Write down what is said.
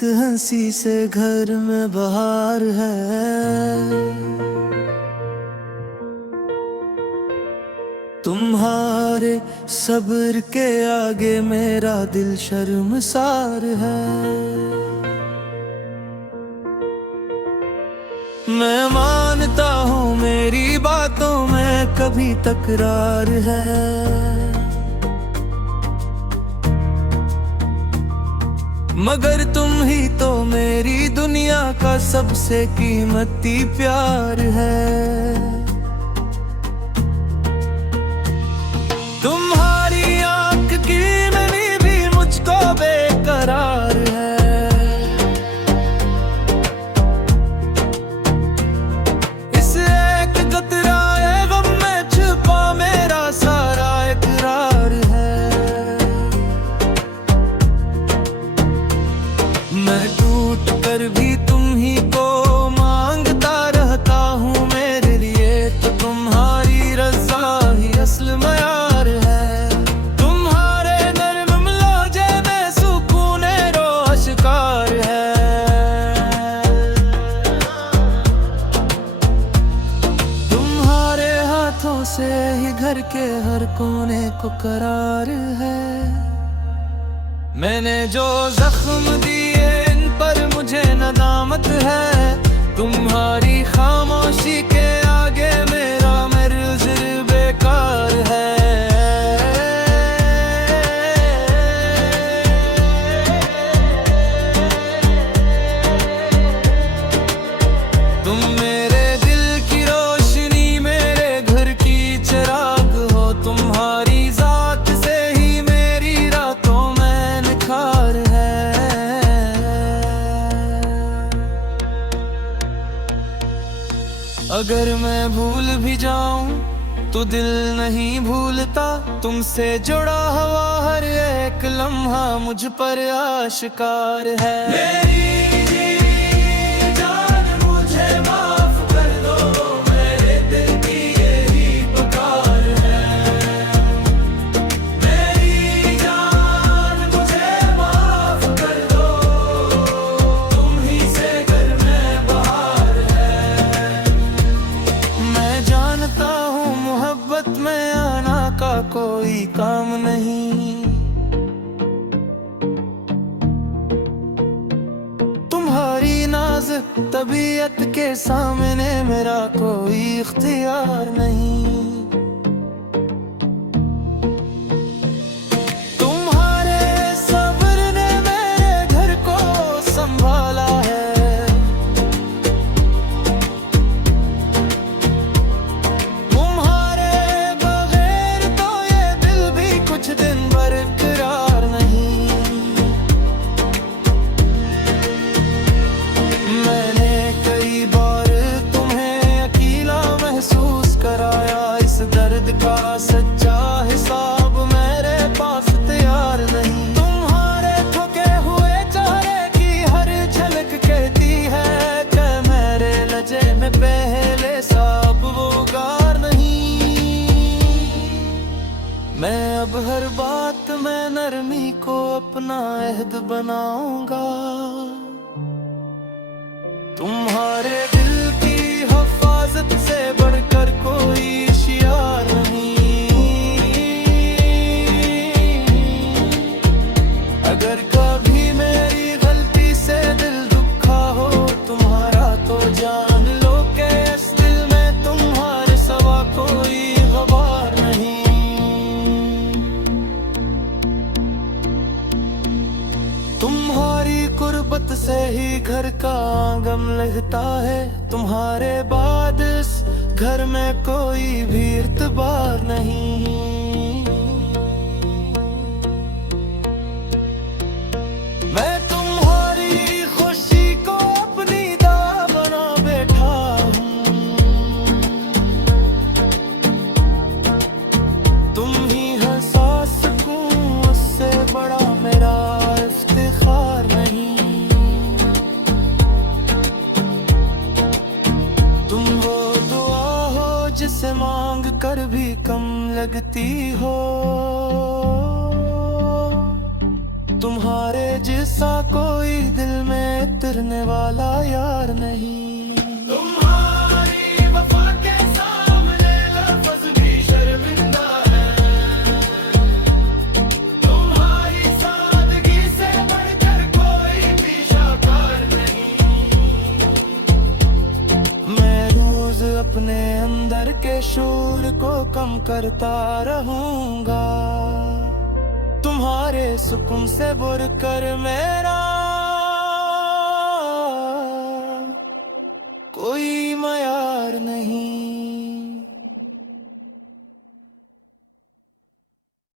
एक हंसी से घर में बहार है। तुम्हारे सब्र के आगे मेरा दिल शर्मसार है। मैं मानता हूँ मेरी बातों में कभी तकरार है, मगर तुम ही तो मेरी दुनिया का सबसे कीमती प्यार है। तुम्हारी आंख की नमी भी मुझको बेकरार है। इस एक कतराए गम में छुपा मेरा सारा इकरार है। मैं टूट कर भी तुम ही को मांगता रहता हूँ मेरे लिए, तो तुम्हारी रज़ा ही असल मयार है। तुम्हारे नर्म मिलाजे में सुकून रो अश्कार है। तुम्हारे हाथों से ही घर के हर कोने को करार है। मैंने जो जख्म दिए इन पर मुझे नदामत है। तुम्हारी खामोशी के आगे मेरा मर्ज़ बेकार है। तुम मेरे दिल की रोशनी, मेरे घर की चिराग हो। तुम्हारी जात से ही मेरी रातों में निखार है। अगर मैं भूल भी जाऊं तो दिल नहीं भूलता। तुमसे जुड़ा हुआ हर एक लम्हा मुझ पर आशिकार है। मेरी जान मुझे माफ कर दो, मेरे दिल की यही पुकार है। मेरी जान मुझे माफ कर दो, तुम ही से घर में बहार है। मैं जानता हूँ मोहब्बत में आना का कोई काम नहीं। तुम्हारी नाज़ुक तबीयत के सामने मेरा कोई इख्तियार नहीं। तुम्हारे सब्र ने मेरे घर को संभाला है। तुम्हारे बगैर तो ये दिल भी कुछ दिन बरकरार नहीं। मैंने कई बार तुम्हें अकेला महसूस कराया। इस दर्द का सच्चा हिसाब मेरे पास तैयार नहीं। तुम्हारे ठुके हुए चेहरे की हर झलक कहती है कि मेरे लजे में पहले साब वो गार नहीं। मैं अब हर बात में नरमी को अपना अहद बनाऊंगा। तुम्हारे दिल की हिफाजत से बढ़कर कोई शियार नहीं। अगर कभी मेरी गलती से दिल दुखा हो तुम्हारा, तो जान लो कि इस दिल में तुम्हारे सिवा कोई गवार नहीं। तुम्हारी कुर्बत से ही घर का आंगन लगता है। तुम्हारे बाद इस घर में कोई भी इत्बार नहीं। मैं तुम्हारी खुशी को अपनी दाव बना बैठा हूँ। तुम ही हंसा सकूं उससे बड़ा मेरा इफ्तिखार नहीं। तुम वो दुआ हो जिसे मांग कर भी कम लगती हो। तुम्हारे जैसा कोई दिल में उतरने वाला यार नहीं। तुम्हारी वफा के सामने लफ्ज़ भी शर्मिंदा है, तुम्हारी सादगी से बढ़कर कोई भी शाकार नहीं। मैं रोज अपने अंदर के शोर को कम करता रहूंगा, तुम्हारे सुकून से बढ़कर मेरा